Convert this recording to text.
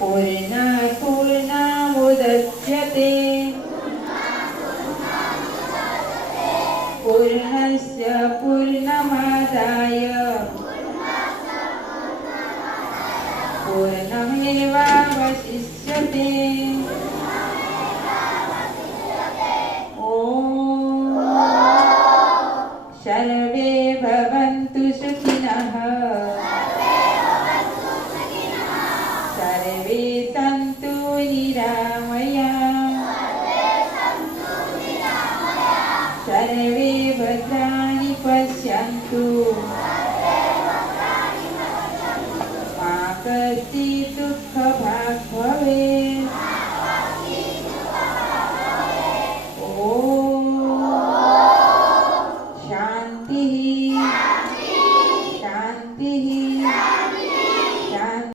पूर्णात् पूर्णमुदच्यते पूर्णस्य पूर्णमादाय पूर्णमेवावशिष्यते ॐ सर्वे भवन्तु सुखिनः सर्वे सन्तु निरामयाः सर्वे भद्राणि पश्यन्तु मा कश्चित् दुःखं